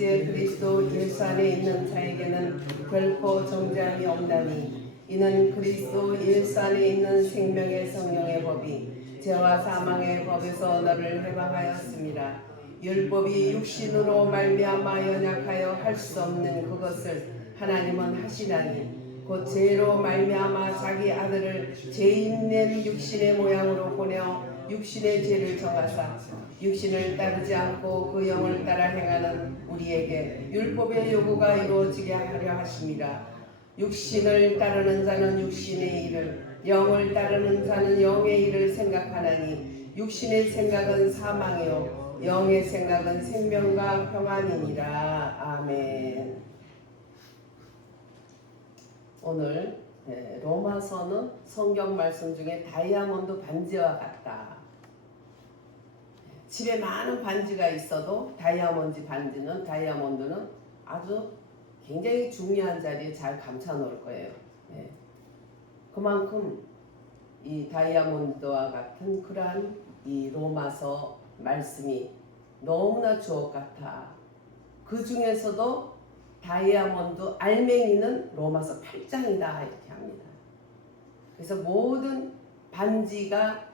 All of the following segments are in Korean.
오직 그리스도 예수 안에 있는 자에게는 결코 정죄함이 없나니 이는 그리스도 예수 안에 있는 생명의 성령의 법이 죄와 사망의 법에서 너를 해방하였습니다. 율법이 육신으로 말미암아 연약하여 할 수 없는 그것을 하나님은 하시다니 곧 죄로 말미암아 자기 아들을 죄 있는 육신의 모양으로 보내어 육신의 죄를 정하사 육신을 따르지 않고 그 영을 따라 행하는 우리에게 율법의 요구가 이루어지게 하려 하십니다. 육신을 따르는 자는 육신의 일을, 영을 따르는 자는 영의 일을 생각하나니 육신의 생각은 사망이요 영의 생각은 생명과 평안이니라. 아멘. 오늘 로마서는 성경 말씀 중에 다이아몬드 반지와 같다. 집에 많은 반지가 있어도 다이아몬드는 아주 굉장히 중요한 자리에 잘 감춰 놓을 거예요. 그만큼 이 다이아몬드와 같은 그러한 이 로마서 말씀이 너무나 주옥 같아. 그 중에서도 다이아몬드 알맹이는 로마서 8장이다 이렇게 합니다. 그래서 모든 반지가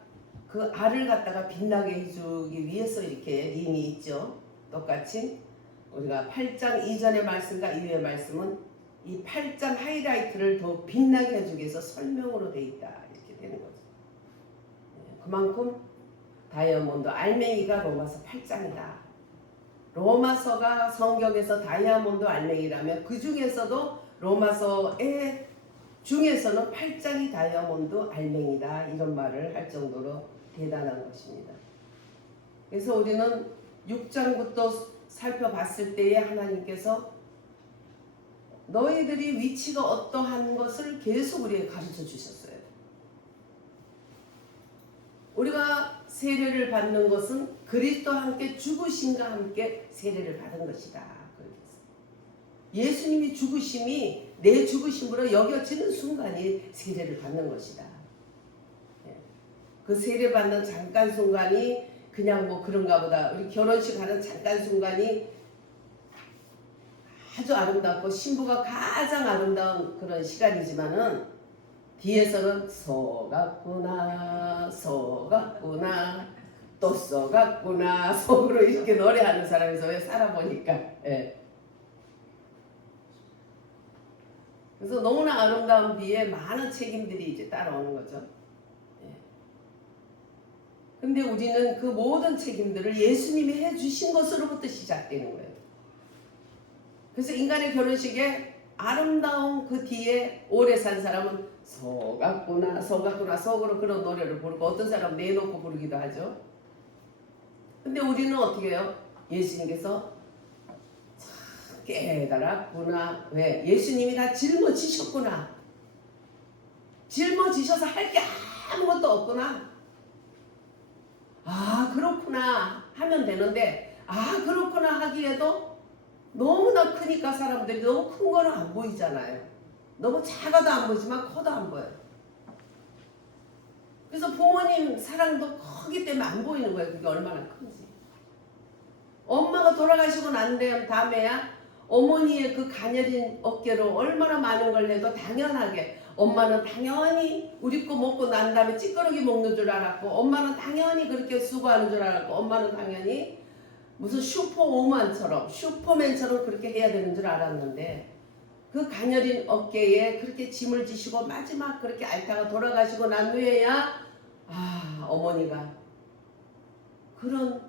그 알을 갖다가 빛나게 해주기 위해서 이렇게 링이 있죠. 똑같이 우리가 8장 이전의 말씀과 이후의 말씀은 이 8장 하이라이트를 더 빛나게 해주기 위해서 설명으로 되어 있다 이렇게 되는 거죠. 그만큼 다이아몬드 알맹이가 로마서 8장이다. 로마서가 성경에서 다이아몬드 알맹이라면 그 중에서도 로마서의 중에서는 8장이 다이아몬드 알맹이다 이런 말을 할 정도로 대단한 것입니다. 그래서 우리는 6장부터 살펴봤을 때에 하나님께서 너희들이 위치가 어떠한 것을 계속 우리에게 가르쳐 주셨어요. 우리가 세례를 받는 것은 그리스도와 함께 죽으심과 함께 세례를 받은 것이다. 예수님이 죽으심이 내 죽으심으로 여겨지는 순간이 세례를 받는 것이다. 그 세례 받는 잠깐 순간이 그냥 뭐 그런가 보다. 우리 결혼식 하는 잠깐 순간이 아주 아름답고 신부가 가장 아름다운 그런 시간이지만은 뒤에서는 속았구나 또 속았구나 속으로 이렇게 노래하는 사람에서 왜 살아보니까 그래서 너무나 아름다운 뒤에 많은 책임들이 이제 따라오는 거죠. 근데 우리는 그 모든 책임들을 예수님이 해주신 것으로부터 시작되는 거예요. 그래서 인간의 결혼식에 아름다운 그 뒤에 오래 산 사람은 속았구나 속으로 그런 노래를 부르고 어떤 사람은 내놓고 부르기도 하죠. 근데 우리는 어떻게 해요? 예수님께서 깨달았구나. 왜? 예수님이 다 짊어지셨구나. 짊어지셔서 할 게 아무것도 없구나. 아 그렇구나 하면 되는데 그렇구나 하기에도 너무나 크니까 사람들이 너무 큰 거는 안 보이잖아요. 너무 작아도 안 보이지만 커도 안 보여요. 그래서 부모님 사랑도 크기 때문에 안 보이는 거예요. 그게 얼마나 큰지. 엄마가 돌아가시고 난 다음에야 어머니의 그 가녀린 어깨로 얼마나 많은 걸 해도 당연하게 엄마는 당연히 우리 거 먹고 난 다음에 찌꺼기 먹는 줄 알았고 엄마는 당연히 그렇게 수고하는 줄 알았고 엄마는 당연히 무슨 슈퍼맨처럼 그렇게 해야 되는 줄 알았는데 그 가녀린 어깨에 그렇게 짐을 지시고 마지막 그렇게 앓다가 돌아가시고 난 후에야 어머니가 그런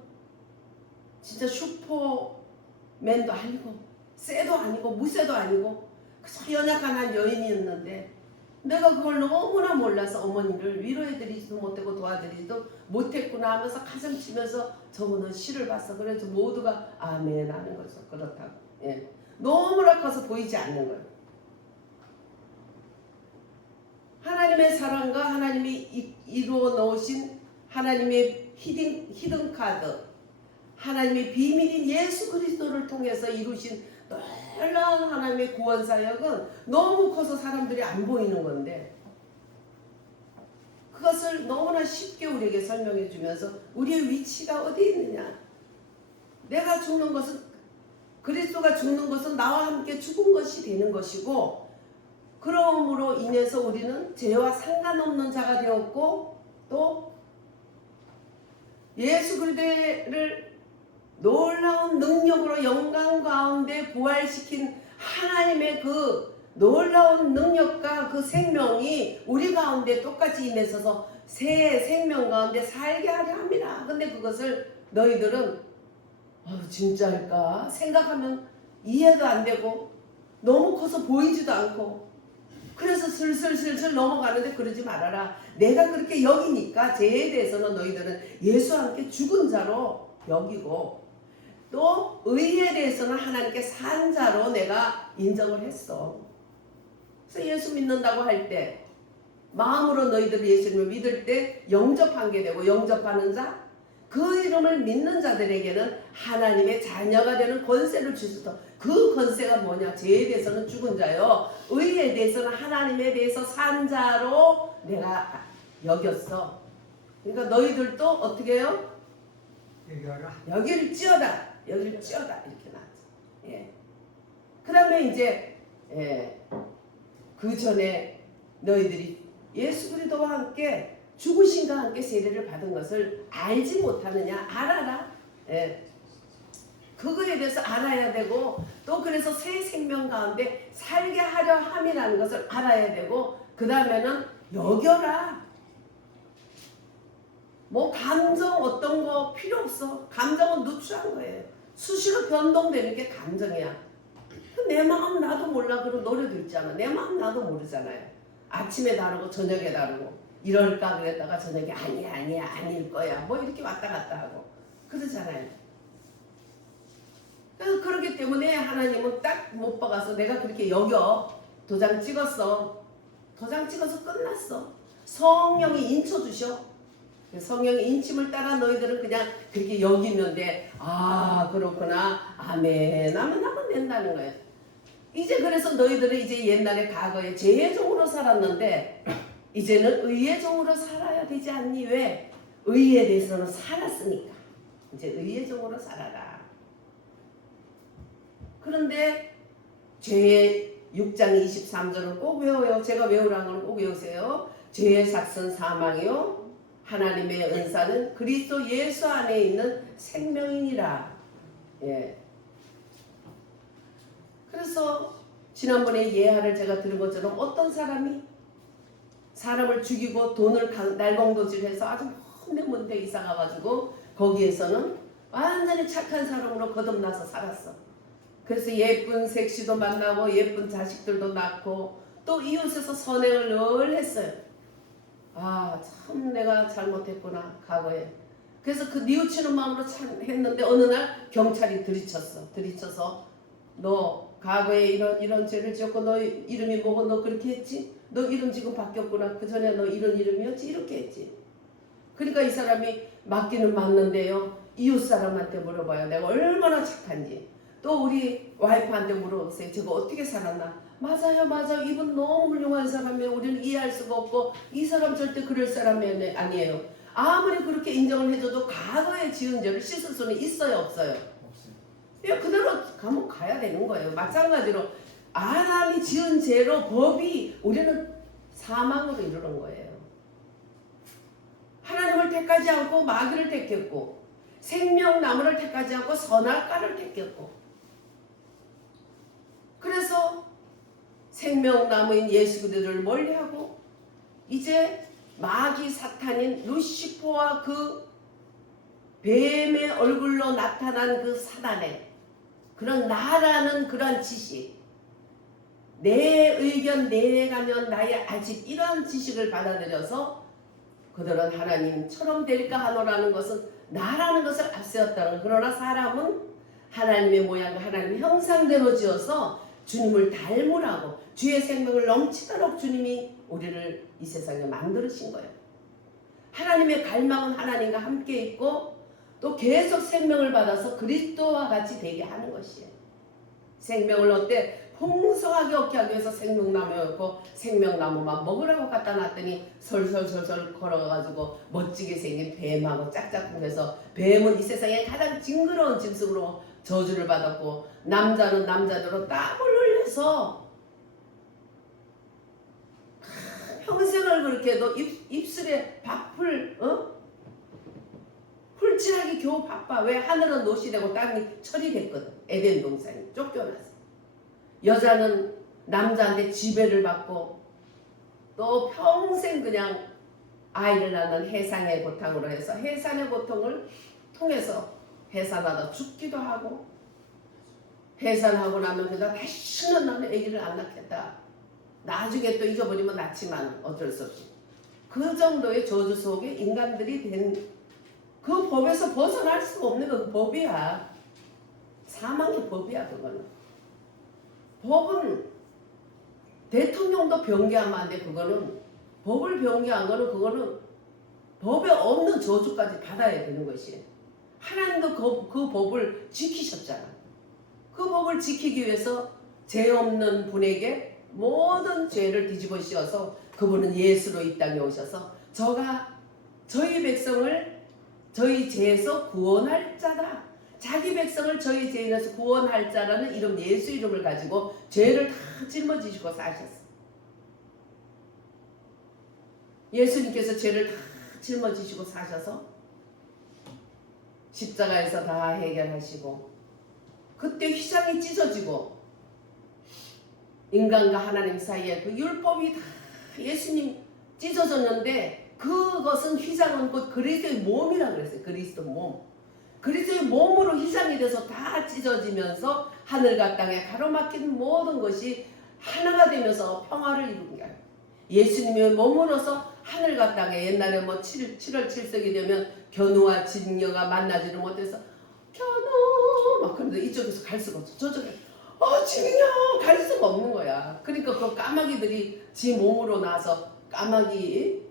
진짜 슈퍼맨도 아니고 쎄도 아니고 무쇠도 아니고 그저 연약한 한 여인이었는데 내가 그걸 너무나 몰라서 어머니를 위로해드리지도 못하고 도와드리지도 못했구나 하면서 가슴 치면서 저분은 시를 봤어. 그래서 모두가 아멘 하는 거죠. 그렇다고. 너무나 커서 보이지 않는 거예요. 하나님의 사랑과 하나님이 이루어 놓으신 하나님의 히든 카드, 하나님의 비밀인 예수 그리스도를 통해서 이루신 놀라운 하나님의 구원 사역은 너무 커서 사람들이 안 보이는 건데 그것을 너무나 쉽게 우리에게 설명해 주면서 우리의 위치가 어디 있느냐, 내가 죽는 것은 그리스도가 죽는 것은 나와 함께 죽은 것이 되는 것이고, 그러므로 인해서 우리는 죄와 상관없는 자가 되었고, 또 예수 그리스도를 놀라운 능력으로 영광 가운데 부활시킨 하나님의 그 놀라운 능력과 그 생명이 우리 가운데 똑같이 임했어서 새 생명 가운데 살게 하려 합니다. 근데 그것을 너희들은 진짜일까 생각하면 이해도 안 되고 너무 커서 보이지도 않고, 그래서 슬슬 넘어가는데 그러지 말아라. 내가 그렇게 여기니까 죄에 대해서는 너희들은 예수와 함께 죽은 자로 여기고, 또 의에 대해서는 하나님께 산 자로 내가 인정을 했어. 그래서 예수 믿는다고 할 때 마음으로 너희들 예수님을 믿을 때 영접한 게 되고, 영접하는 자, 그 이름을 믿는 자들에게는 하나님의 자녀가 되는 권세를 주셔서, 그 권세가 뭐냐? 죄에 대해서는 죽은 자요, 의에 대해서는 하나님에 대해서 산 자로 내가 여겼어. 그러니까 너희들도 어떻게 해요? 여기를 찌어다, 여기를 찌어다, 이렇게 나왔죠. 예. 그 다음에 이제 그 전에 너희들이 예수 그리스도와 함께 죽으신과 함께 세례를 받은 것을 알지 못하느냐? 알아라. 예. 그거에 대해서 알아야 되고, 또 그래서 새 생명 가운데 살게 하려 함이라는 것을 알아야 되고, 그 다음에는 여겨라. 뭐 감정 어떤 거 필요 없어. 감정은 누추한 거예요. 수시로 변동되는 게 감정이야. 내 마음 나도 몰라. 그런 노래도 있잖아. 내 마음 나도 모르잖아요. 아침에 다르고 저녁에 다르고, 이럴까 그랬다가 저녁에 아니야 아닐 거야 뭐 이렇게 왔다 갔다 하고 그러잖아요. 그렇기 때문에 하나님은 딱 못 박아서 내가 그렇게 여겨. 도장 찍었어. 도장 찍어서 끝났어. 성령이 인쳐주셔. 성령의 인침을 따라 너희들은 그냥 그렇게 여기면 돼. 아 그렇구나, 아멘 하면 된다는 거예요. 이제 그래서 너희들은 이제 옛날에 과거에 죄의 종으로 살았는데 이제는 의의 종으로 살아야 되지 않니? 왜? 의에 대해서는 살았으니까 이제 의의 종으로 살아라. 그런데 죄의 6장 23절을 꼭 외워요. 제가 외우라는 걸 꼭 외우세요. 죄의 삭은 사망이요, 하나님의 은사는 그리스도 예수 안에 있는 생명이니라. 예. 그래서 지난번에 예화를 제가 들은 것처럼 어떤 사람이 사람을 죽이고 돈을 날공도질해서 아주 먼데 이사 가가지고 거기에서는 완전히 착한 사람으로 거듭나서 살았어. 그래서 예쁜 색시도 만나고 예쁜 자식들도 낳고 또 이웃에서 선행을 늘 했어요. 아, 참 내가 잘못했구나 과거에. 그래서 그 뉘우치는 마음으로 참 했는데 어느 날 경찰이 들이쳐서 너 과거에 이런 죄를 지었고 너 이름이 뭐고 너 그렇게 했지? 너 이름 지금 바뀌었구나. 그 전에 너 이런 이름이었지? 이렇게 했지. 그러니까 이 사람이 맞기는 맞는데요, 이웃 사람한테 물어봐요. 내가 얼마나 착한지. 또 우리 와이프한테 물어보세요. 제가 어떻게 살았나? 맞아요. 이분 너무 훌륭한 사람이에요. 우리는 이해할 수가 없고 이 사람 절대 그럴 사람이 아니에요. 아무리 그렇게 인정을 해줘도 과거에 지은 죄를 씻을 수는 있어요, 없어요? 없어요. 그대로 감옥 가야 되는 거예요. 마찬가지로 아담이 지은 죄로 법이 우리는 사망으로 이르는 거예요. 하나님을 택하지 않고 마귀를 택했고, 생명나무를 택하지 않고 선악과를 택했고, 그래서 생명나무인 예수 그리스도를 멀리하고 이제 마귀 사탄인 루시퍼와 그 뱀의 얼굴로 나타난 그 사단의 그런 나라는 그런 지식, 내 의견, 내 가면 나의 아집, 이런 지식을 받아들여서 그들은 하나님처럼 될까 하노라는 것은 나라는 것을 앞세웠다는. 그러나 사람은 하나님의 모양과 하나님의 형상대로 지어서 주님을 닮으라고, 주의 생명을 넘치도록 주님이 우리를 이 세상에 만들으신 거예요. 하나님의 갈망은 하나님과 함께 있고 또 계속 생명을 받아서 그리스도와 같이 되게 하는 것이에요. 생명을 어때? 풍성하게 얻게 하기 위해서 생명나무였고, 생명나무만 먹으라고 갖다 놨더니 설설설설 걸어가가지고 멋지게 생긴 뱀하고 짝짝꿍해서, 뱀은 이 세상에 가장 징그러운 짐승으로 저주를 받았고, 남자는 남자대로 땀을 흘려서 평생을 그렇게 해도 입술에 밥풀 풀칠하기 겨우 바빠. 왜? 하늘은 노시 되고 땅이 철이 됐거든. 에덴 동산이 쫓겨났어. 여자는 남자한테 지배를 받고 또 평생 그냥 아이를 낳는 해산의 고통으로 해서 해산의 고통을 통해서 해산하다 죽기도 하고, 해산하고 나면 그냥 다시는 나는 아기를 안 낳겠다. 나중에 또 잊어버리면 낳지만 어쩔 수 없이 그 정도의 저주 속에 인간들이 된 그 법에서 벗어날 수가 없는 그 법이야. 사망의 법이야. 그거는 법은 대통령도 변개하면 안 돼. 그거는 법을 변개한 거는 그거는 법에 없는 저주까지 받아야 되는 것이. 하나님도 그 법을 지키셨잖아. 그 법을 지키기 위해서 죄 없는 분에게 모든 죄를 뒤집어 씌워서 그분은 예수로 이 땅에 오셔서 저희 백성을 저희 죄에서 구원할 자다. 자기 백성을 저희 죄인에서 구원할 자라는 이름, 예수 이름을 가지고 죄를 다 짊어지시고 사셨어. 예수님께서 죄를 다 짊어지시고 사셔서 십자가에서 다 해결하시고, 그때 휘장이 찢어지고 인간과 하나님 사이에 그 율법이 다 예수님 찢어졌는데, 그것은 휘장은 곧 그리스도의 몸이라고 그랬어요. 그리스도 몸. 그리스도의 몸으로 휘장이 돼서 다 찢어지면서 하늘과 땅에 가로막힌 모든 것이 하나가 되면서 평화를 이룬 거예요. 예수님의 몸으로서 하늘과 땅에, 옛날에 뭐 7월 7석이 되면 견우와 진녀가 만나지를 못해서 견우 막 그런데 이쪽에서 갈 수가 없어. 저쪽에 진녀 갈 수가 없는 거야. 그러니까 그 까마귀들이 지 몸으로 나서 까마귀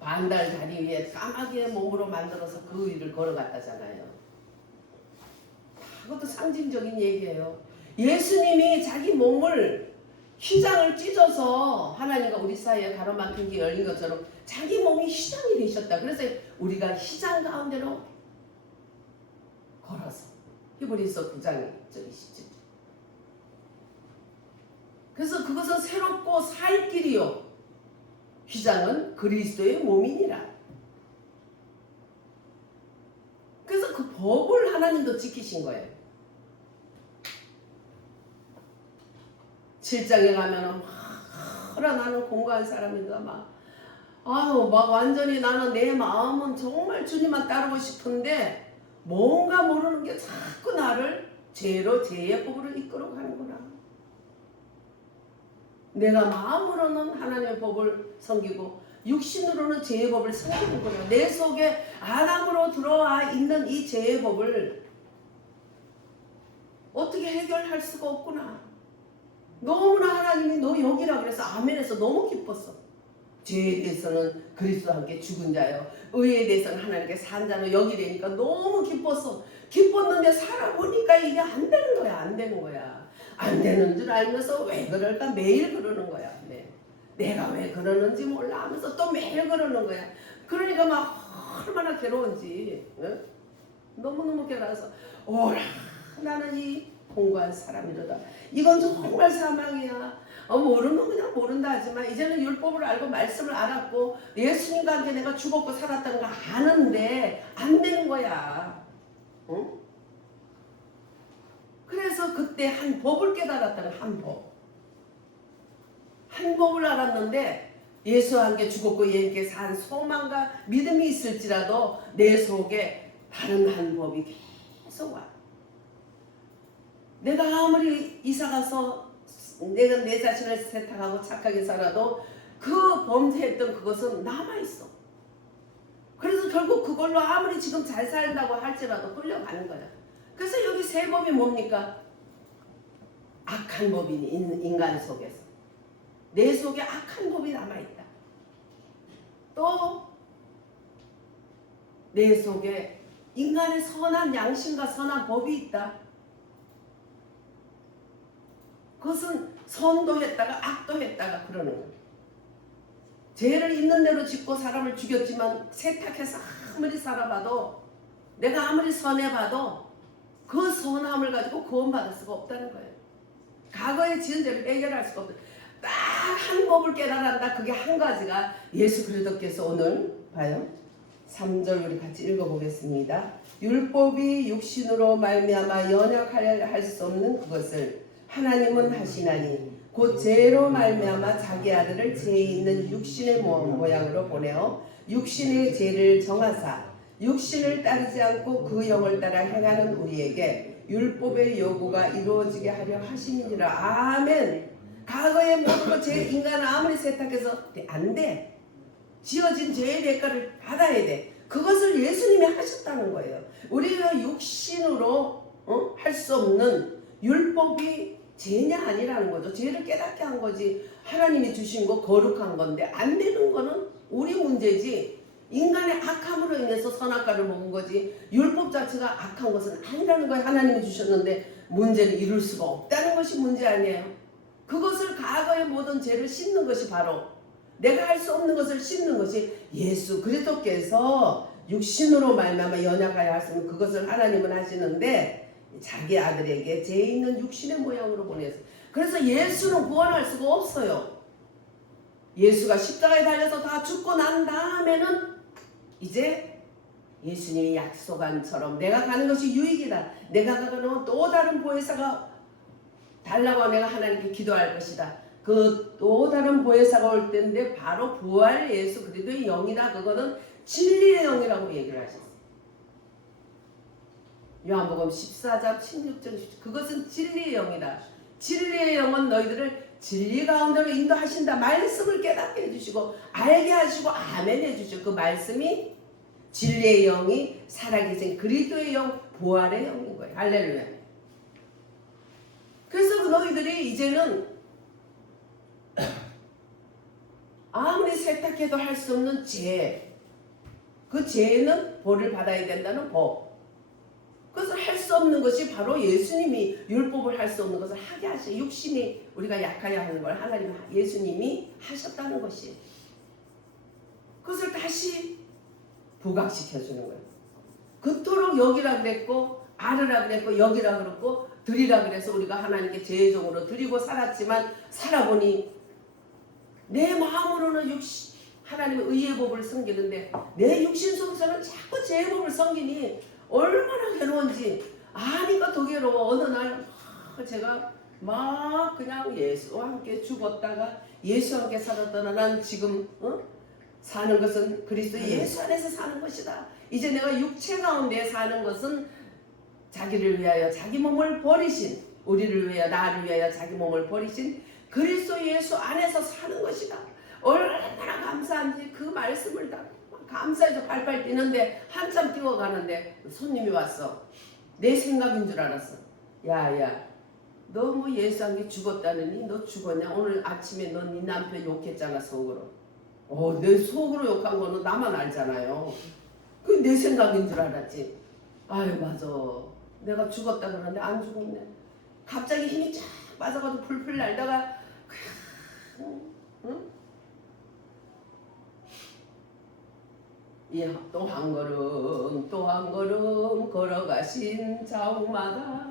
반달 다리 위에 까마귀의 몸으로 만들어서 그 위를 걸어갔다잖아요. 그것도 상징적인 얘기예요. 예수님이 자기 몸을 휘장을 찢어서 하나님과 우리 사이에 가로막힌 게 열린 것처럼 자기 몸이 휘장이 되셨다. 그래서 우리가 휘장 가운데로 걸어서, 히브리서 9장에 저기 17절. 그래서 그것은 새롭고 살 길이요, 휘장은 그리스도의 몸이니라. 그래서 그 법을 하나님도 지키신 거예요. 7장에 가면은 막 나는 공부한 사람인가 막 완전히 나는 내 마음은 정말 주님만 따르고 싶은데 뭔가 모르는 게 자꾸 나를 죄의 법으로 이끌어 가는구나. 내가 마음으로는 하나님의 법을 섬기고 육신으로는 죄의 법을 섬기는구나. 내 속에 아담으로 들어와 있는 이 죄의 법을 어떻게 해결할 수가 없구나. 너무나 하나님이 너 여기라 그래서 아멘해서 너무 기뻤어. 죄에 대해서는 그리스도와 함께 죽은 자요, 의에 대해서는 하나님께 산 자로 여기라니까 너무 기뻤어. 기뻤는데 살아보니까 이게 안 되는 거야. 안 되는 거야. 안 되는 줄 알면서 왜 그럴까 매일 그러는 거야. 내가 왜 그러는지 몰라 하면서 또 매일 그러는 거야. 그러니까 막 얼마나 괴로운지. 응? 너무너무 괴로워서 오라 나는 이 공부한 사람이로다. 이건 정말 사망이야. 모르면 그냥 모른다 하지만 이제는 율법을 알고 말씀을 알았고 예수님과 함께 내가 죽었고 살았다는 거 아는데 안 되는 거야. 응? 그래서 그때 한 법을 깨달았다는 한 법을 알았는데, 예수와 함께 죽었고 예수께 산 소망과 믿음이 있을지라도 내 속에 다른 한 법이 계속 와. 내가 아무리 이사가서 내가 내 자신을 세탁하고 착하게 살아도 그 범죄했던 그것은 남아있어. 그래서 결국 그걸로 아무리 지금 잘 살다고 할지라도 끌려가는 거야. 그래서 여기 세 법이 뭡니까? 악한 법이 인간 속에서. 내 속에 악한 법이 남아있다. 또 내 속에 인간의 선한 양심과 선한 법이 있다. 그것은 선도 했다가 악도 했다가 그러는 거예요. 죄를 있는 대로 짓고 사람을 죽였지만 세탁해서 아무리 살아봐도 내가 아무리 선해봐도 그 선함을 가지고 구원받을 수가 없다는 거예요. 과거의 지은 죄를 해결할 수가 없어요. 딱 한 법을 깨달았다. 그게 한 가지가 예수 그리스도께서 오늘 봐요. 3절 우리 같이 읽어보겠습니다. 율법이 육신으로 말미암아 연약할 수 없는 그것을 하나님은 하시나니 곧 죄로 말미암아 자기 아들을 죄 있는 육신의 모양으로 보내어 육신의 죄를 정하사 육신을 따르지 않고 그 영을 따라 행하는 우리에게 율법의 요구가 이루어지게 하려 하심이니라. 아멘. 과거의 모든 것 죄 인간은 아무리 세탁해서 안 돼. 지어진 죄의 대가를 받아야 돼. 그것을 예수님이 하셨다는 거예요. 우리가 육신으로 할 수 없는 율법이 죄냐 아니라는 거죠. 죄를 깨닫게 한 거지. 하나님이 주신 거 거룩한 건데 안 되는 거는 우리 문제지. 인간의 악함으로 인해서 선악과를 먹은 거지. 율법 자체가 악한 것은 아니라는 거예요. 하나님이 주셨는데 문제를 이룰 수가 없다는 것이 문제 아니에요. 그것을 과거의 모든 죄를 씻는 것이 바로 내가 할 수 없는 것을 씻는 것이 예수 그리스도께서 육신으로 말미암아 연약하여 하시는 그것을 하나님은 하시는데 자기 아들에게 죄 있는 육신의 모양으로 보내서 그래서 예수는 구원할 수가 없어요. 예수가 십자가에 달려서 다 죽고 난 다음에는 이제 예수님이 약속한처럼 내가 가는 것이 유익이다. 내가 가는 또 다른 보혜사가 달라고 내가 하나님께 기도할 것이다. 그 또 다른 보혜사가 올 때인데 바로 부활 예수 그리스도의 영이다. 그거는 진리의 영이라고 얘기를 하셨어요. 요한복음 14장 16절 17 그것은 진리의 영이다. 진리의 영은 너희들을 진리 가운데로 인도하신다. 말씀을 깨닫게 해주시고 알게 하시고 아멘 해주시고 그 말씀이 진리의 영이 살아계신 그리스도의 영 부활의 영인 거예요. 할렐루야. 그래서 너희들이 이제는 아무리 세탁해도 할 수 없는 죄, 그 죄는 벌을 받아야 된다는 법. 그것을 할 수 없는 것이 바로 예수님이 율법을 할 수 없는 것을 하게 하셔. 육신이 우리가 약하여 하는 걸 하나님 예수님이 하셨다는 것이. 그것을 다시 부각시켜 주는 거예요. 그토록 여기라 그랬고 아르라 그랬고 여기라 그랬고 드리라 그래서 우리가 하나님께 제의종으로 드리고 살았지만 살아보니 내 마음으로는 하나님의 의의 법을 섬기는데 내 육신 속에서는 자꾸 죄의 법을 섬기니 얼마나 괴로운지 아니까 더 괴로워. 어느 날 제가 막 그냥 예수와 함께 죽었다가 예수와 함께 살았다나 난 지금 사는 것은 그리스도 예수 안에서 사는 것이다. 이제 내가 육체 가운데 사는 것은 자기를 위하여 자기 몸을 버리신 우리를 위하여 나를 위하여 자기 몸을 버리신 그리스도 예수 안에서 사는 것이다. 얼마나 감사한지 그 말씀을 다 감사해서 발발 뛰는데 한참 뛰어가는데 손님이 왔어. 내 생각인 줄 알았어. 야야 너 뭐 예수 안 게 죽었다느니 너 죽었냐? 오늘 아침에 너 네 남편 욕했잖아 속으로. 내 속으로 욕한 거는 나만 알잖아요. 그 내 생각인 줄 알았지. 아유 맞아. 내가 죽었다 그러는데 안 죽었네. 갑자기 힘이 쫙 빠져가지고 풀풀 날다가 또 한 걸음 또 한 걸음 걸어가신 자옥마다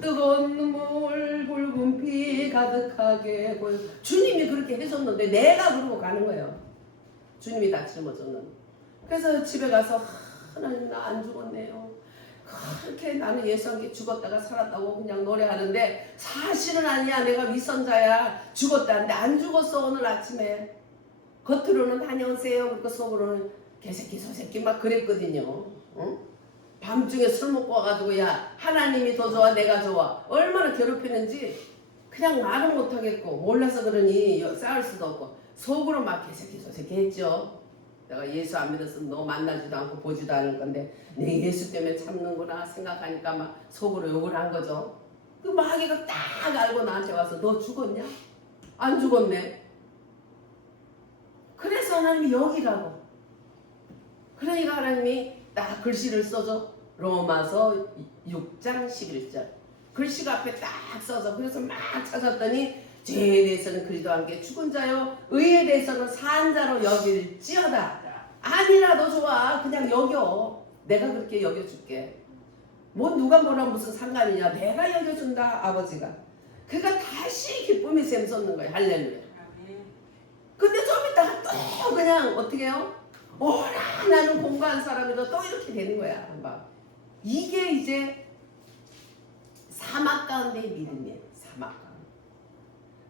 뜨거운 눈물 붉은 피 가득하게 보여. 주님이 그렇게 해줬는데 내가 그러고 가는 거예요. 주님이 다 짊어졌는데. 그래서 집에 가서 하나님 나 안 죽었네요. 그렇게 나는 예수 함께 죽었다가 살았다고 그냥 노래하는데 사실은 아니야. 내가 위선자야. 죽었다는데 안 죽었어. 오늘 아침에 겉으로는 다녀오세요. 그리고 속으로는 개새끼 소새끼 막 그랬거든요. 응? 밤중에 술 먹고 와가지고 야 하나님이 더 좋아 내가 좋아 얼마나 괴롭히는지 그냥 말은 못하겠고 몰라서 그러니 싸울 수도 없고 속으로 막 개새끼 소새끼 했죠. 내가 예수 안 믿어서 너 만나지도 않고 보지도 않을 건데 내 예수 때문에 참는구나 생각하니까 막 속으로 욕을 한 거죠. 그 마귀가 딱 알고 나한테 와서 너 죽었냐? 안 죽었네. 그래서 하나님이 여기라고. 그러니까 하나님이 딱 글씨를 써줘. 로마서 6장 11절 글씨가 앞에 딱 써서 그래서 막 찾았더니 죄에 대해서는 그리스도와 함께 죽은 자요 의에 대해서는 산 자로 여길지어다. 아니라도 좋아 그냥 여겨. 내가 그렇게 여겨줄게. 뭐 누가 뭐라 무슨 상관이냐. 내가 여겨준다 아버지가. 그가 다시 기쁨이 샘솟는 거예요. 할렐루야. 근데 좀 이따가 또 그냥 어떻게 해요? 오라 나는 공부한 사람이다 또 이렇게 되는 거야. 막. 이게 이제 사막 가운데의 믿음이에요. 사막 가운데.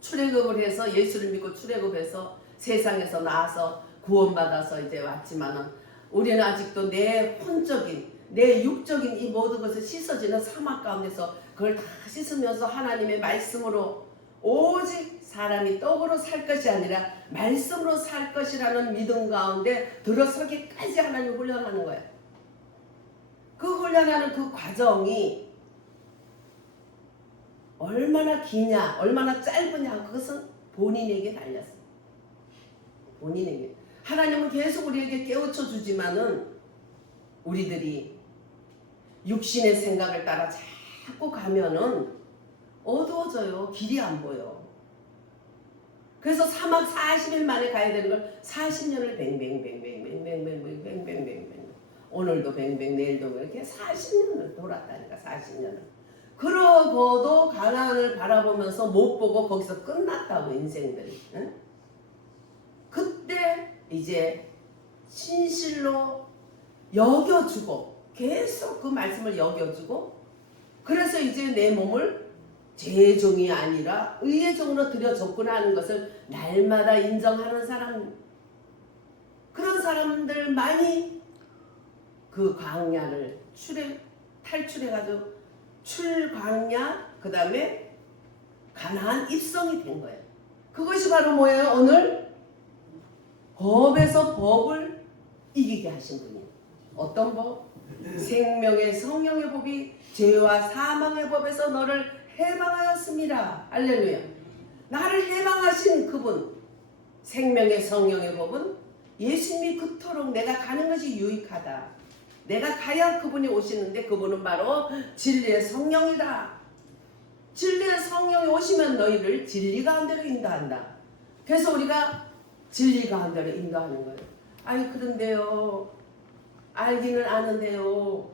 출애굽을 해서 예수를 믿고 출애굽해서 세상에서 나와서 구원받아서 이제 왔지만은 우리는 아직도 내 혼적인 내 육적인 이 모든 것을 씻어지는 사막 가운데서 그걸 다 씻으면서 하나님의 말씀으로 오직 사람이 떡으로 살 것이 아니라 말씀으로 살 것이라는 믿음 가운데 들어서기까지 하나님 훈련하는 거예요. 그 훈련하는 그 과정이 얼마나 기냐 얼마나 짧으냐 그것은 본인에게 달렸어요. 본인에게. 하나님은 계속 우리에게 깨우쳐 주지만은 우리들이 육신의 생각을 따라 자꾸 가면은 어두워져요. 길이 안 보여. 그래서 사막 40일 만에 가야 되는 걸 40년을 뱅뱅뱅뱅뱅뱅뱅뱅뱅뱅뱅 오늘도 뱅뱅 내일도 이렇게 40년을 돌았다니까. 40년을. 그러고도 가나안을 바라보면서 못 보고 거기서 끝났다고 인생들이. 응? 그때 이제 진실로 여겨주고 계속 그 말씀을 여겨주고 그래서 이제 내 몸을 죄의 종이 아니라 의의 종으로 들여줬구나 하는 것을 날마다 인정하는 사람, 그런 사람들만이 그 광야를 탈출해가지고 출광야 그 다음에 가나안 입성이 된 거예요. 그것이 바로 뭐예요? 오늘 법에서 법을 이기게 하신 분이에요. 어떤 법? 생명의 성령의 법이 죄와 사망의 법에서 너를 해방하였습니다. 할렐루야. 나를 해방하신 그분, 생명의 성령의 법은 예수님이 그토록 내가 가는 것이 유익하다. 내가 가야 그분이 오시는데 그분은 바로 진리의 성령이다. 진리의 성령이 오시면 너희를 진리 가운데로 인도한다. 그래서 우리가 진리 가운데로 인도하는 거예요. 아니 그런데요. 알기는 아는데요.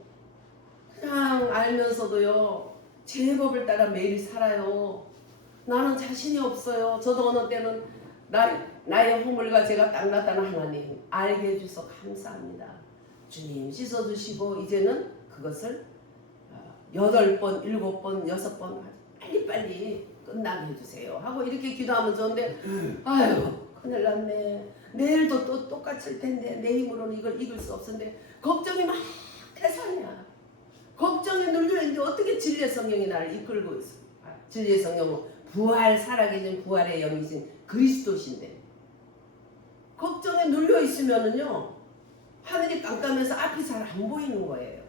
그냥 알면서도요. 제 법을 따라 매일 살아요. 나는 자신이 없어요. 저도 어느 때는 나의 허물과 제가 땅났다는 하나님 알게 해주셔서 감사합니다. 주님 씻어주시고 이제는 그것을 8번, 7번, 6번 빨리빨리 끝나게 해주세요 하고 이렇게 기도하면 좋은데 아유 큰일 났네. 내일도 또 똑같을 텐데 내 힘으로는 이걸 이길 수 없었는데 걱정이 막 태산이야. 걱정에 눌려있는데 어떻게 진리의 성령이 나를 이끌고 있어. 진리의 성령은 부활 살아계신 부활의 영이신 그리스도신데 걱정에 눌려있으면은요 하늘이 깜깜해서 앞이 잘 안 보이는 거예요.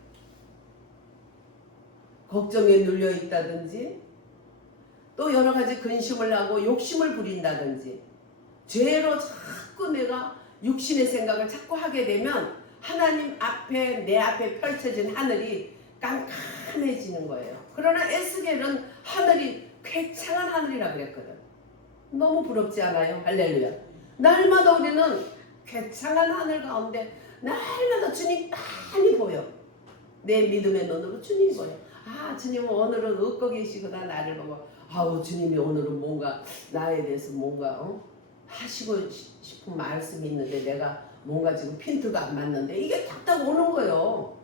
걱정에 눌려있다든지 또 여러 가지 근심을 하고 욕심을 부린다든지 죄로 자꾸 내가 육신의 생각을 자꾸 하게 되면 하나님 앞에 내 앞에 펼쳐진 하늘이 깜깜해지는 거예요. 그러나 에스겔은 하늘이 쾌창한 하늘이라 그랬거든. 너무 부럽지 않아요? 할렐루야. 날마다 우리는 쾌창한 하늘 가운데 날마다 주님 많이 보여. 내 믿음의 눈으로 주님이 보여. 아 주님은 오늘은 웃고 계시구나. 나를 보고 아우 주님이 오늘은 뭔가 나에 대해서 뭔가 하시고 싶은 말씀이 있는데 내가 뭔가 지금 핀트가 안 맞는데 이게 딱딱 오는 거예요.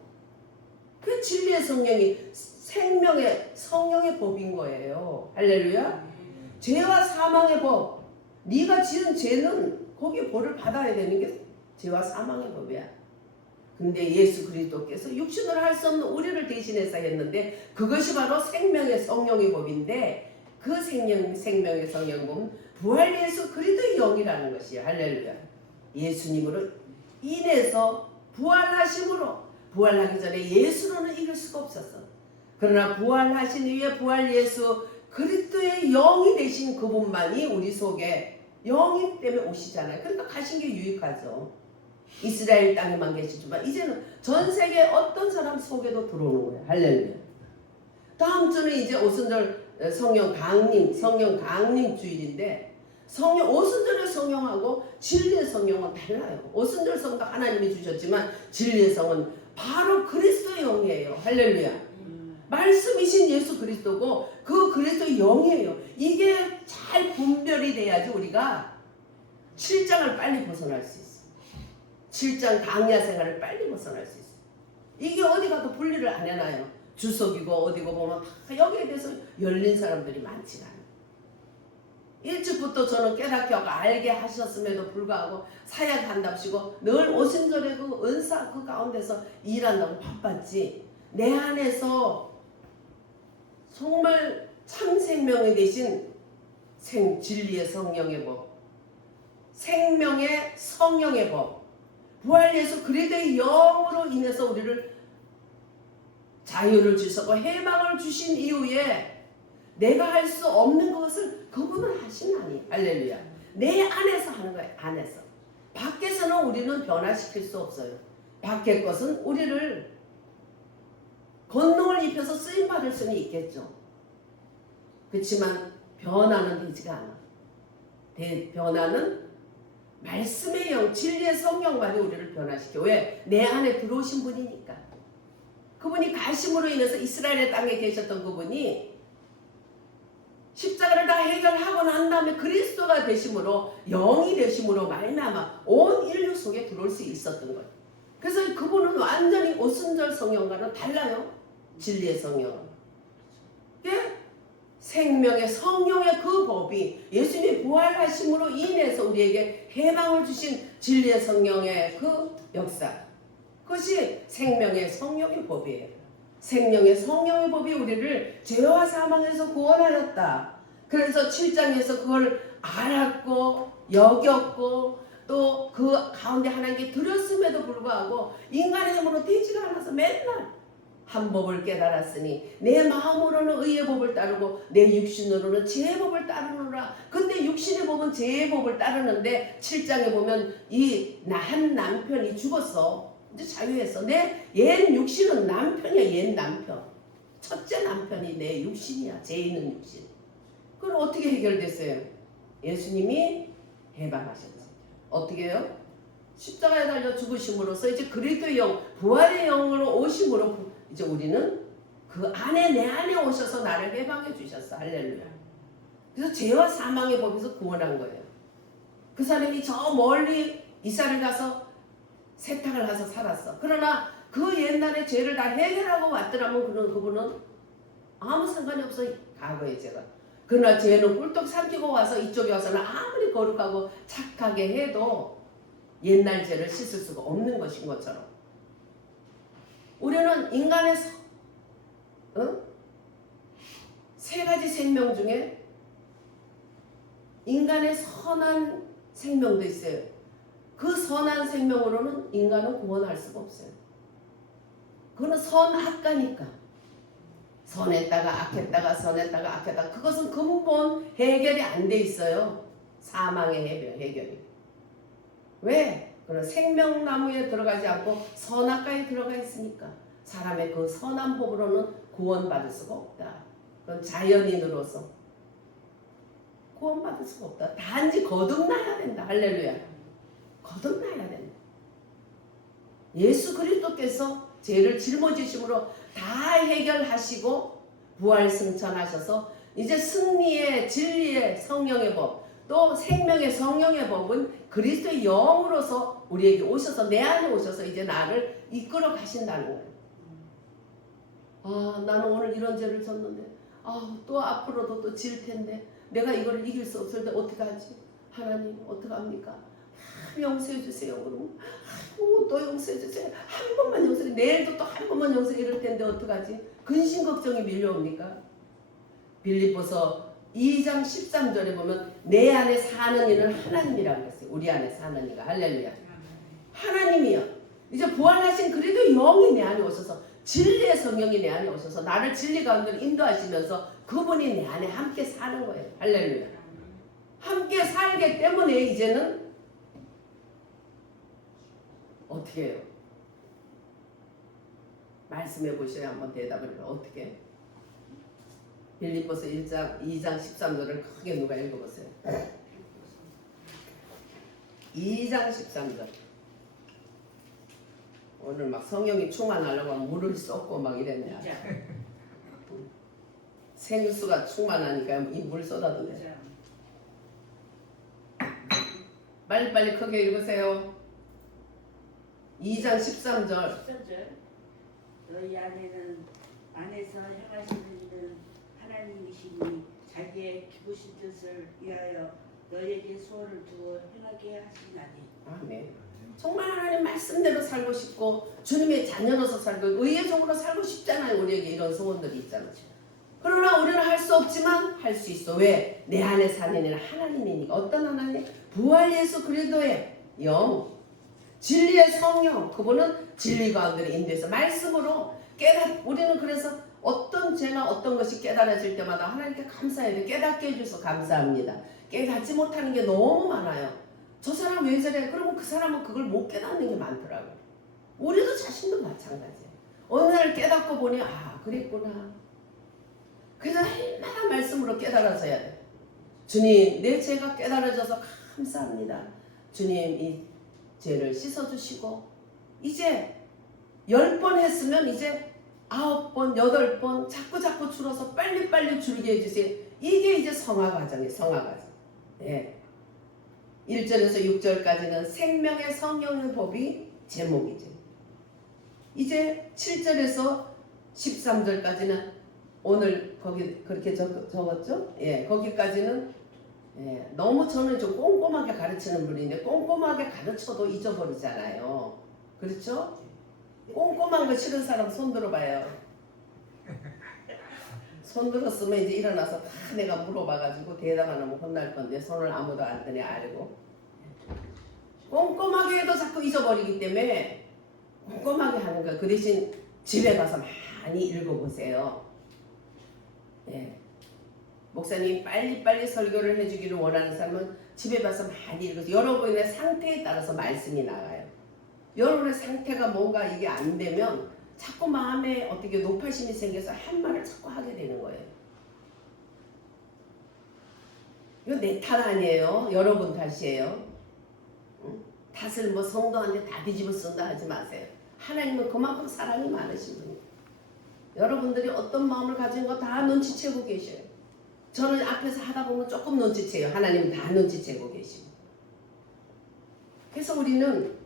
그 진리의 성령이 생명의 성령의 법인 거예요. 할렐루야. 죄와 사망의 법. 네가 지은 죄는 거기에 벌을 받아야 되는 게 죄와 사망의 법이야. 근데 예수 그리스도께서 육신으로 할 수 없는 우리를 대신해서 했는데 그것이 바로 생명의 성령의 법인데 그 생명의 성령의 법은 부활 예수 그리스도의 영이라는 것이에요. 할렐루야. 예수님으로 인해서 부활하심으로 부활하기 전에 예수로는 이길 수가 없었어. 그러나 부활하신 이후에 부활 예수 그리스도의 영이 되신 그분만이 우리 속에 영이 때문에 오시잖아요. 그러니까 가신 게 유익하죠. 이스라엘 땅에만 계시지만 이제는 전 세계 어떤 사람 속에도 들어오는 거예요. 할렐루야. 다음 주는 이제 오순절 성령 강림 주일인데 오순절의 성령하고 진리의 성령은 달라요. 오순절 성도 하나님이 주셨지만 진리의 성은 바로 그리스도의 영이에요. 할렐루야. 말씀이신 예수 그리스도고 그 그리스도의 영이에요. 이게 잘 분별이 돼야지 우리가 7장을 빨리 벗어날 수 있어. 7장 강야 생활을 빨리 벗어날 수 있어. 이게 어디 가도 분리를 안 해놔요. 주석이고 어디고 보면 다 여기에 대해서 열린 사람들이 많지 않아요. 일찍부터 저는 깨닫게 하고 알게 하셨음에도 불구하고 사역한답시고 늘 오순절에 그 은사 그 가운데서 일한다고 바빴지. 내 안에서 정말 참 생명이 되신 진리의 성령의 법, 생명의 성령의 법, 부활 예수 그리스도의 영으로 인해서 우리를 자유를 주셨고 해방을 주신 이후에 내가 할 수 없는 것을 그분은 하시나니. 할렐루야. 내 안에서 하는 거예요. 안에서. 밖에서는 우리는 변화시킬 수 없어요. 밖의 것은 우리를 권능을 입혀서 쓰임받을 수는 있겠죠. 그렇지만 변화는 되지가 않아. 변화는 말씀의 영, 진리의 성령만이 우리를 변화시켜. 왜? 내 안에 들어오신 분이니까. 그분이 가심으로 인해서 이스라엘의 땅에 계셨던 그분이 십자가를 다 해결하고 난 다음에 그리스도가 되심으로 영이 되심으로 말미암아 온 인류 속에 들어올 수 있었던 거예요. 그래서 그분은 완전히 오순절 성령과는 달라요. 진리의 성령. 예? 생명의 성령의 그 법이 예수님이 부활하심으로 인해서 우리에게 해방을 주신 진리의 성령의 그 역사. 그것이 생명의 성령의 법이에요. 생명의 성령의 법이 우리를 죄와 사망에서 구원하였다. 그래서 7장에서 그걸 알았고 여겼고 또 그 가운데 하나님께 드렸음에도 불구하고 인간의 힘으로 되지가 않아서 맨날 한 법을 깨달았으니 내 마음으로는 의의 법을 따르고 내 육신으로는 죄의 법을 따르노라. 근데 육신의 법은 죄의 법을 따르는데 7장에 보면 이 한 남편이 죽었어. 이제 자유했어. 내 옛 육신은 남편이야. 옛 남편. 첫째 남편이 내 육신이야. 죄 있는 육신. 그럼 어떻게 해결됐어요? 예수님이 해방하셨어요. 어떻게 해요? 십자가에 달려 죽으심으로써 이제 그리스도의 영, 부활의 영으로 오심으로 이제 우리는 그 안에 내 안에 오셔서 나를 해방해 주셨어. 할렐루야. 그래서 죄와 사망의 법에서 구원한 거예요. 그 사람이 저 멀리 이사를 가서 세탁을 해서 살았어. 그러나 그 옛날에 죄를 다 해결하고 왔더라면 그분은 아무 상관이 없어. 과거의 죄가. 그러나 죄는 꿀떡 삼키고 와서 이쪽에 와서는 아무리 거룩하고 착하게 해도 옛날 죄를 씻을 수가 없는 것인 것처럼 우리는 인간의 세 가지 생명 중에 인간의 선한 생명도 있어요. 그 선한 생명으로는 인간은 구원할 수가 없어요. 그거는 선악가니까. 선했다가 악했다가 선했다가 악했다가 그것은 근본 해결이 안 돼 있어요. 사망의 해결이. 왜? 그런 생명나무에 들어가지 않고 선악가에 들어가 있으니까 사람의 그 선한 법으로는 구원받을 수가 없다. 그건 자연인으로서 구원받을 수가 없다. 단지 거듭나야 된다. 할렐루야. 거듭나야 된다. 예수 그리스도께서 죄를 짊어지심으로 다 해결하시고 부활 승천하셔서 이제 승리의 진리의 성령의 법 또 생명의 성령의 법은 그리스도의 영으로서 우리에게 오셔서 내 안에 오셔서 이제 나를 이끌어 가신다는 거예요. 아, 나는 오늘 이런 죄를 졌는데 또 앞으로도 또 질 텐데 내가 이거를 이길 수 없을 때 어떻게 하지? 하나님 어떻게 합니까? 용서해 주세요. 그러면 또 용서해 주세요. 한 번만 용서해. 내일도 또 한 번만 용서해. 이럴 텐데 어떡하지? 근심 걱정이 밀려옵니까? 빌립보서 2장 13절에 보면 내 안에 사는 이는 하나님이라고 했어요. 우리 안에 사는 이가. 할렐루야. 하나님이요. 이제 부활하신 그리도 영이 내 안에 오셔서 진리의 성령이 내 안에 오셔서 나를 진리 가운데로 인도하시면서 그분이 내 안에 함께 사는 거예요. 할렐루야. 함께 살기 때문에 이제는 어떻게 해요? 말씀해 보셔야 한번 대답을 해요. 어떻게? 빌립보서 2장 13절을 크게 누가 읽어보세요. 2장 13절. 오늘 막 성령이 충만하려고 하면 물을 쏟고 막 이랬네. 생수가 충만하니까 이 물 쏟아도네. 빨리빨리 크게 읽으세요. 2장 13절. 13절. 너희 안에서 행하시는 하나님이시니 자기의 기쁘신 뜻을 위하여 너희에게 소원을 두어 행하게 하시나니. 아멘. 정말 하나님 말씀대로 살고 싶고 주님의 자녀로서 살고 의회적으로 살고 싶잖아요. 우리에게 이런 소원들이 있잖아요. 그러나 우리는 할 수 없지만 할 수 있어. 왜? 내 안에 사는 이는 하나님이니까. 어떤 하나님? 부활 예수 그리스도의 영, 진리의 성령. 그분은 진리 가운데로 인도해서 말씀으로 우리는 그래서 어떤 죄나 어떤 것이 깨달아질 때마다 하나님께 감사해야 돼. 깨닫게 해주셔서 감사합니다. 깨닫지 못하는 게 너무 많아요. 저 사람 왜 저래? 그러면 그 사람은 그걸 못 깨닫는 게 많더라고요. 우리도 자신도 마찬가지예요. 어느 날 깨닫고 보니 그랬구나. 그래서 날마다 말씀으로 깨달아져야 돼. 주님, 내 죄가 깨달아져서 감사합니다. 주님, 이 죄를 씻어주시고 이제 10번 했으면 이제 9번, 8번 자꾸 줄어서 빨리빨리 줄게 해주세요. 이게 이제 성화 과정이에요. 성화 과정. 예. 1절에서 6절까지는 생명의 성령의 법이 제목이죠. 이제 7절에서 13절까지는 오늘 거기 그렇게 적었죠? 예, 거기까지는 너무 저는 좀 꼼꼼하게 가르치는 분인데 꼼꼼하게 가르쳐도 잊어버리잖아요. 그렇죠? 꼼꼼한 거 싫은 사람 손 들어봐요. 손 들었으면 이제 일어나서 다 내가 물어봐가지고 대답 안 하면 혼날 건데 손을 아무도 안 드네 알고. 꼼꼼하게 해도 자꾸 잊어버리기 때문에 꼼꼼하게 하는 거야. 그 대신 집에 가서 많이 읽어보세요. 예. 목사님 빨리빨리 설교를 해주기를 원하는 사람은 집에 가서 많이 읽어서 여러분의 상태에 따라서 말씀이 나가요. 여러분의 상태가 뭔가 이게 안 되면 자꾸 마음에 어떻게 노파심이 생겨서 한 말을 자꾸 하게 되는 거예요. 이거 내 탓 아니에요. 여러분 탓이에요. 탓을 뭐 성도한테 다 뒤집어 쓴다 하지 마세요. 하나님은 그만큼 사랑이 많으신 분이에요. 여러분들이 어떤 마음을 가진 거 다 눈치채고 계셔요. 저는 앞에서 하다 보면 조금 눈치채요. 하나님은 다 눈치채고 계시고. 그래서 우리는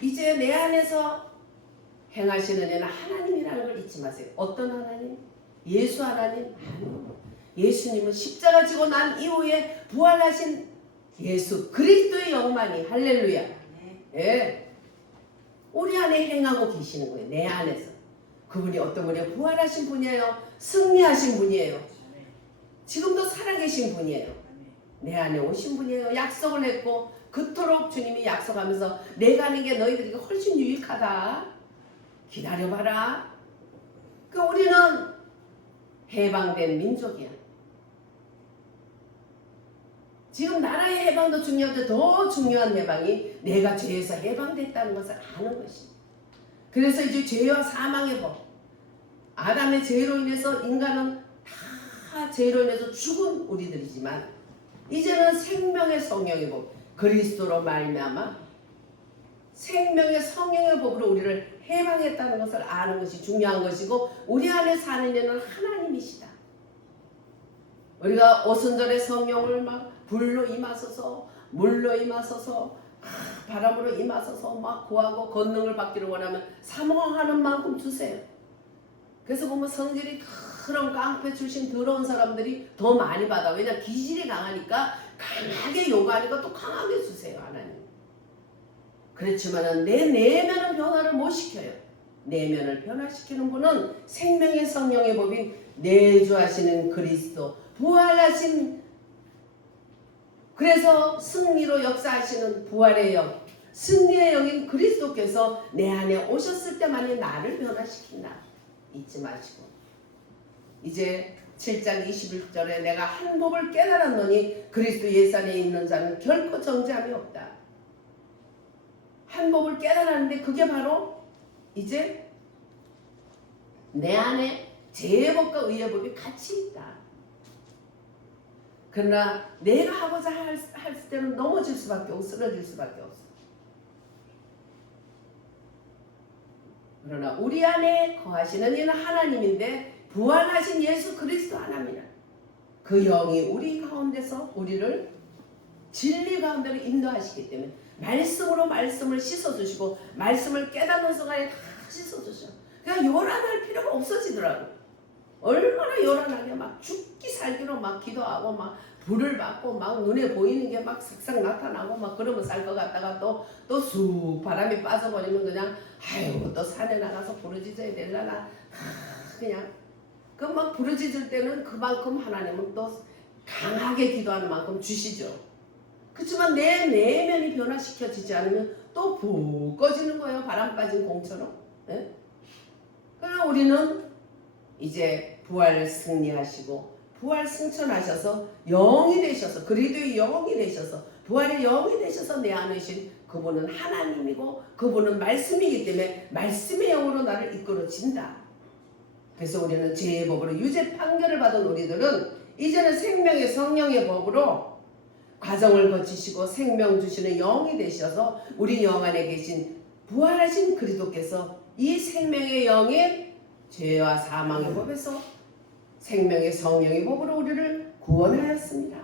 이제 내 안에서 행하시는 이는 하나님이라는 걸 잊지 마세요. 어떤 하나님? 예수 하나님? 아니요. 예수님은 십자가 지고 난 이후에 부활하신 예수 그리스도의 영만이 할렐루야. 예. 우리 안에 행하고 계시는 거예요. 내 안에서. 그분이 어떤 분이에요? 부활하신 분이에요. 승리하신 분이에요. 지금도 살아계신 분이에요. 내 안에 오신 분이에요. 약속을 했고 그토록 주님이 약속하면서 내가 하는 게 너희들에게 훨씬 유익하다. 기다려봐라. 우리는 해방된 민족이야. 지금 나라의 해방도 중요한데 더 중요한 해방이 내가 죄에서 해방됐다는 것을 아는 것입니다. 그래서 이제 죄와 사망의 법, 아담의 죄로 인해서 인간은 다 죄로 인해서 죽은 우리들이지만 이제는 생명의 성령의 법, 그리스도로 말미암아 생명의 성령의 법으로 우리를 해방했다는 것을 아는 것이 중요한 것이고 우리 안에 사는 이는 하나님이시다. 우리가 오순절에 성령을 막 불로 임하소서 물로 임하소서 바람으로 임하소서 막 구하고 권능을 받기를 원하면 사모하는 만큼 주세요. 그래서 보면 성질이 그런 깡패 출신 더러운 사람들이 더 많이 받아. 왜냐 기질이 강하니까 강하게 요구하니까 또 강하게 주세요. 하나님. 그렇지만 내 내면은 변화를 못 시켜요. 내면을 변화시키는 분은 생명의 성령의 법인 내주하시는 그리스도 부활하신 그래서 승리로 역사하시는 부활의 영 승리의 영인 그리스도께서 내 안에 오셨을 때만이 나를 변화시킨다. 잊지 마시고 이제 7장 21절에 내가 한 법을 깨달았노니 그리스도 예수 안에 있는 자는 결코 정죄함이 없다. 한 법을 깨달았는데 그게 바로 이제 내 안에 죄의 법과 의의 법이 같이 있다. 그러나 내가 하고자 할 때는 넘어질 수밖에 없고 쓰러질 수밖에 없어. 그러나 우리 안에 거하시는 이는 하나님인데 부활하신 예수 그리스도 하나님이라. 그 영이 우리 가운데서 우리를 진리 가운데로 인도하시기 때문에 말씀으로 말씀을 씻어주시고 말씀을 깨닫는 순간에 다 씻어주셔. 그냥 요란할 필요가 없어지더라고. 얼마나 요란하게 막 죽기 살기로 막 기도하고 막 불을 받고 막 눈에 보이는 게 막 싹싹 나타나고 막 그러면 살 것 같다가 또 쑥 바람이 빠져버리면 그냥 아유 또 산에 나가서 부르짖어야 될라나 그냥 그 막 부르짖을 때는 그만큼 하나님은 또 강하게 기도하는 만큼 주시죠. 그렇지만 내 내면이 변화시켜지지 않으면 또 푹 꺼지는 거예요. 바람 빠진 공처럼. 예? 그러나 우리는 이제 부활 승리하시고 부활 승천하셔서 영이 되셔서 그리스도의 영이 되셔서 부활의 영이 되셔서 내 안에 계신 그분은 하나님이고 그분은 말씀이기 때문에 말씀의 영으로 나를 이끌어진다. 그래서 우리는 죄의 법으로 유죄 판결을 받은 우리들은 이제는 생명의 성령의 법으로 과정을 거치시고 생명 주시는 영이 되셔서 우리 영 안에 계신 부활하신 그리스도께서 이 생명의 영인 죄와 사망의 법에서 생명의 성령의 법으로 우리를 구원하였습니다.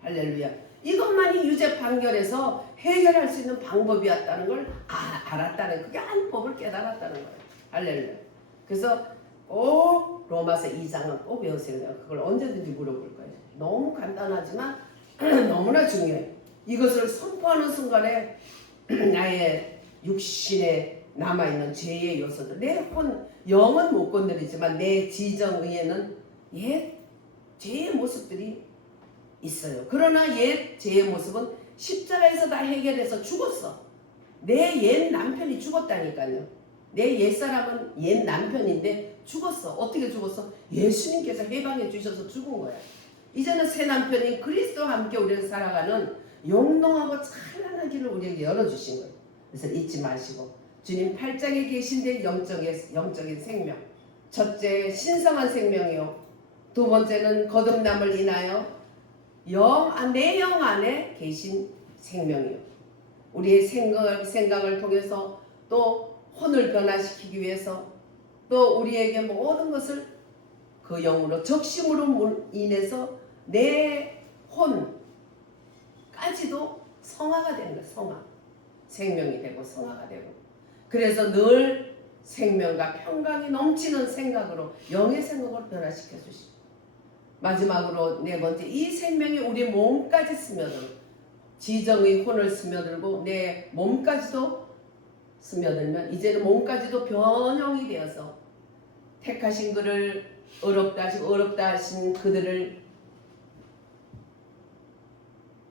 할렐루야. 이것만이 유죄 판결에서 해결할 수 있는 방법이었다는 걸 알았다는 그게 한 법을 깨달았다는 거예요. 할렐루야. 그래서 꼭 로마서 2장은 꼭 외우세요. 그걸 언제든지 물어볼 거예요. 너무 간단하지만 너무나 중요해요. 이것을 선포하는 순간에 나의 육신에 남아있는 죄의 요소들, 내 혼, 영은 못 건드리지만 내 지정의에는 옛 죄의 모습들이 있어요. 그러나 옛 죄의 모습은 십자가에서 다 해결해서 죽었어. 내 옛 남편이 죽었다니까요. 내 옛사람은 옛 남편인데 죽었어. 어떻게 죽었어? 예수님께서 해방해 주셔서 죽은 거야. 이제는 새 남편인 그리스도와 함께 우리를 살아가는 용동하고 찬란한 길을 우리에게 열어주신 거예요. 그래서 잊지 마시고 주님 팔짱에 계신데 영적인 생명. 첫째 신성한 생명이요. 두 번째는 거듭남을 인하여 내 영 안에 계신 생명이요. 우리의 생각을 통해서 또 혼을 변화시키기 위해서 또 우리에게 모든 것을 그 영으로 적심으로 인해서 내 혼까지도 성화가 되는 거예요. 성화. 생명이 되고 성화가 되고. 그래서 늘 생명과 평강이 넘치는 생각으로 영의 생각으로 변화시켜 주시고 마지막으로 네 번째 이 생명이 우리 몸까지 스며들고 지정의 혼을 스며들고 내 몸까지도 스며들면 이제는 몸까지도 변형이 되어서 택하신 그를 어렵다 하신 그들을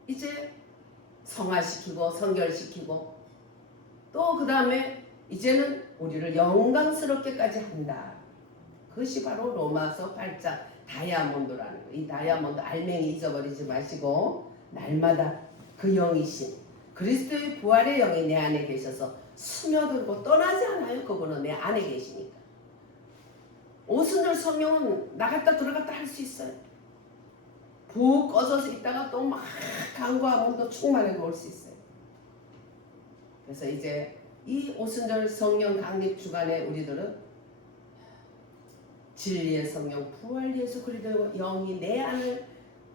이제 성화시키고 성결시키고 또 그 다음에 이제는 우리를 영광스럽게까지 한다. 그것이 바로 로마서 8장 다이아몬드라는 거예요. 이 다이아몬드 알맹이 잊어버리지 마시고 날마다 그 영이신 그리스도의 부활의 영이 내 안에 계셔서 스며들고 떠나지 않아요. 그분은 내 안에 계시니까. 오순절 성령은 나갔다 들어갔다 할 수 있어요. 푹 꺼져서 있다가 또 막 간구하면 또 충만하게 올 수 있어요. 그래서 이제 이 오순절 성령 강립 주간에 우리들은 진리의 성령 부활 예수 그리스도의 영이 내 안을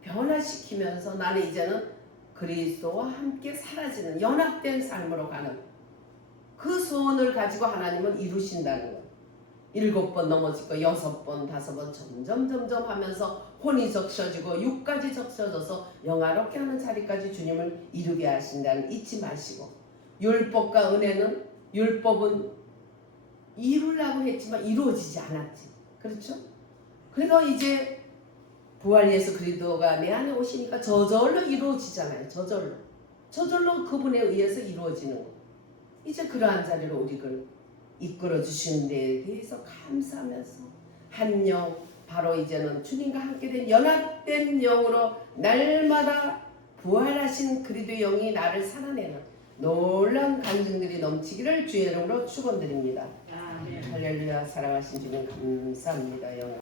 변화시키면서 나는 이제는 그리스도와 함께 사라지는 연합된 삶으로 가는 그 소원을 가지고 하나님은 이루신다는 거예요. 7번 넘어지고 6번 5번 점점 하면서 혼이 적셔지고 육까지 적셔져서 영화롭게 하는 자리까지 주님을 이루게 하신다는 잊지 마시고 율법과 은혜는 율법은 이루려고 했지만 이루어지지 않았지. 그렇죠? 그래서 이제 부활 예수 그리스도가 내 안에 오시니까 저절로 이루어지잖아요. 저절로 그분에 의해서 이루어지는 거. 이제 그러한 자리로 우리를 이끌어 주시는 데에 대해서 감사하면서 한 영 바로 이제는 주님과 함께 된 연합된 영으로 날마다 부활하신 그리스도의 영이 나를 살아내는 놀라운 간증들이 넘치기를 주의 이름으로 축원드립니다. 아멘. 할렐루야. 사랑하신 주님 감사합니다. 영광